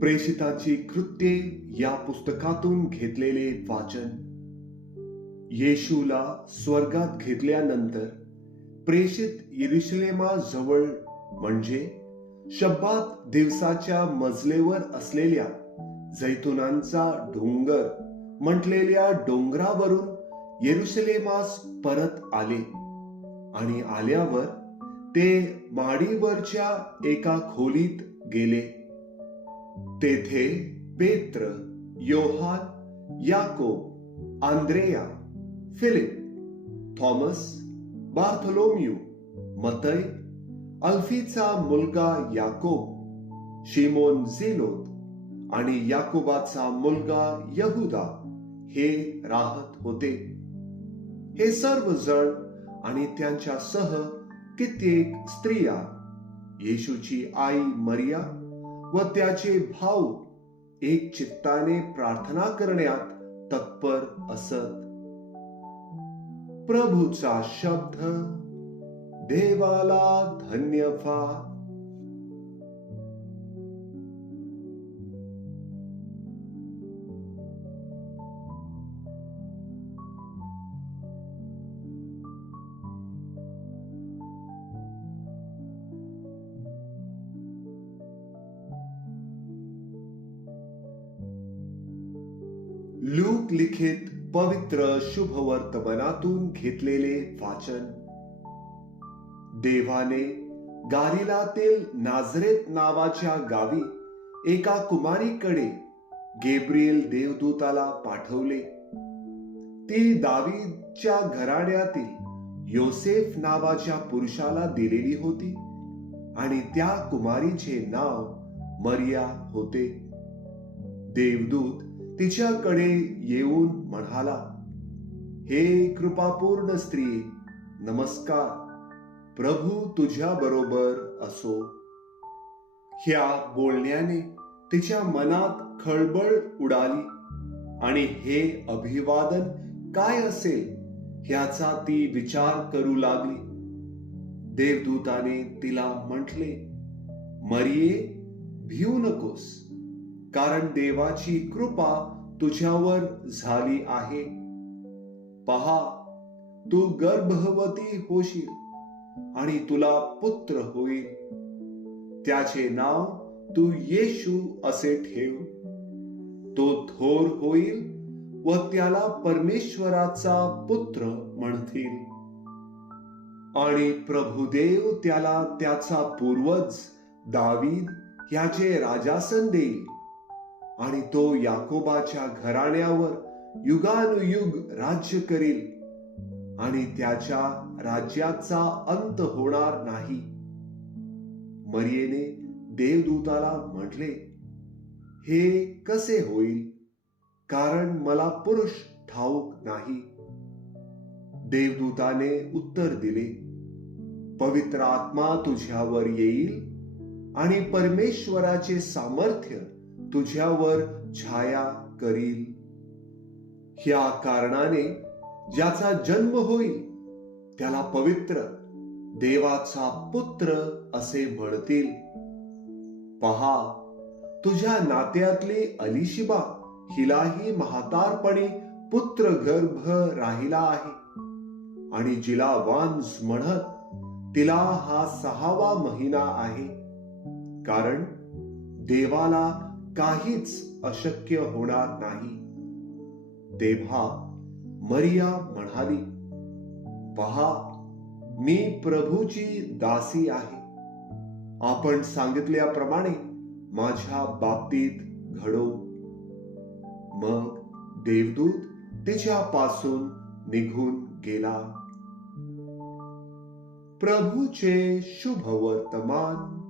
प्रेषिताची कृत्ये या पुस्तकातून घेतलेले वाचन. येशूला स्वर्गात घेतल्यानंतर प्रेषित येरुशलेमा जवळ म्हणजे शब्दात दिवसाच्या मजलेवर असलेल्या जैतुनांचा डोंगर म्हटलेल्या डोंगरावरून येरुशलेमास परत आले आणि आल्यावर ते माडीवरच्या एका खोलीत गेले. तेथे पेत्र योहान याकोब आंद्रेया फिलिप थॉमस बार्थोलोम्यू मतय अल्फीचा मुलगा याकोब शिमोन झेलोत आणि याकोबाचा मुलगा यहुदा हे राहत होते. हे सर्व जण आणि त्यांच्या सह कित्येक स्त्रिया येशूची आई मरिया व त्याचे भाऊ एक चित्ताने प्रार्थना करण्यात तत्पर असत. प्रभूचा शब्द देवाला धन्यवाद लूक लिखित पवित्र शुभ वर्तमानातून घेतलेले वाचन. देवाने गालिलातील नाझरेत नावाच्या गावी एका कुमारीकडे गेब्रिएल देवदूताला पाठवले. ती दावीच्या घराण्यातील योसेफ नावाच्या पुरुषाला दिलेली होती आणि त्या कुमारीचे नाव मरिया होते. देवदूत तिच्याकडे येऊन म्हणाला हे कृपापूर्ण स्त्री नमस्कार. प्रभू तुझ्या बरोबर असो. ह्या बोलण्याने तिच्या मनात खळबळ उडाली. आणि हे अभिवादन काय असेल ह्याचा ती विचार करू लागली. देवदूताने तिला म्हटले मरिये भिऊ नकोस. कारण देवाची कृपा तुझ्यावर झाली आहे. पहा तू गर्भवती होशील आणि तुला पुत्र होईल. त्याचे नाव तू येशू असे ठेव. तो थोर होईल व त्याला परमेश्वराचा पुत्र म्हणतील. आणि प्रभुदेव त्याला त्याचा पूर्वज दावीद ह्याचे राजासन देईल. आणि तो याकोबाच्या घराण्यावर युगानुयुग राज्य करील. आणि त्याच्या राज्याचा अंत होणार नाही. मरियेने देवदूताला म्हटले हे कसे होईल? कारण मला पुरुष ठाऊक नाही. देवदूताने उत्तर दिले पवित्र आत्मा तुझ्यावर येईल आणि परमेश्वराचे सामर्थ्य तुझ्यावर छाया करील. ह्या कारणाने ज्याचा जन्म होईल त्याला पवित्र देवाचा पुत्र असे म्हणतील. पहा तुझ्या नात्यातली अलिशिबा हिलाही म्हातारपणी पुत्र गर्भ राहिला आहे. आणि जिला वांस म्हणत तिला हा सहावा महिना आहे. कारण देवाला काहीच अशक्य होणार नाही. तेव्हा मरिया म्हणाली पहा मी प्रभूची दासी आहे. आपण सांगितल्याप्रमाणे माझ्या बाबतीत घडो. मग देवदूत तिच्यापासून निघून गेला. प्रभूचे शुभ वर्तमान